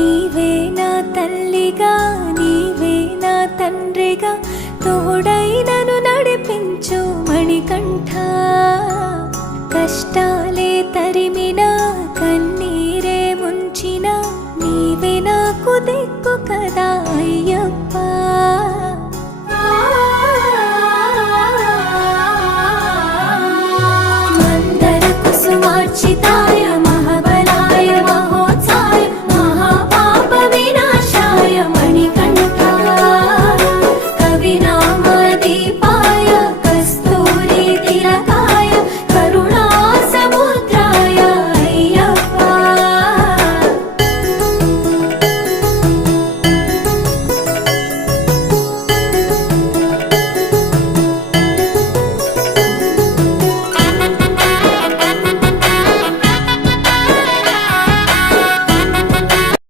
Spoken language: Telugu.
నీవే నా తల్లిగా నీవే నా తండ్రిగా తోడై నన్ను నడిపించు మణికంఠ. కష్టాలే తరిమినా కన్నీరే ముంచిన నీవే నాకు దిక్కు కదా అయ్యప్ప.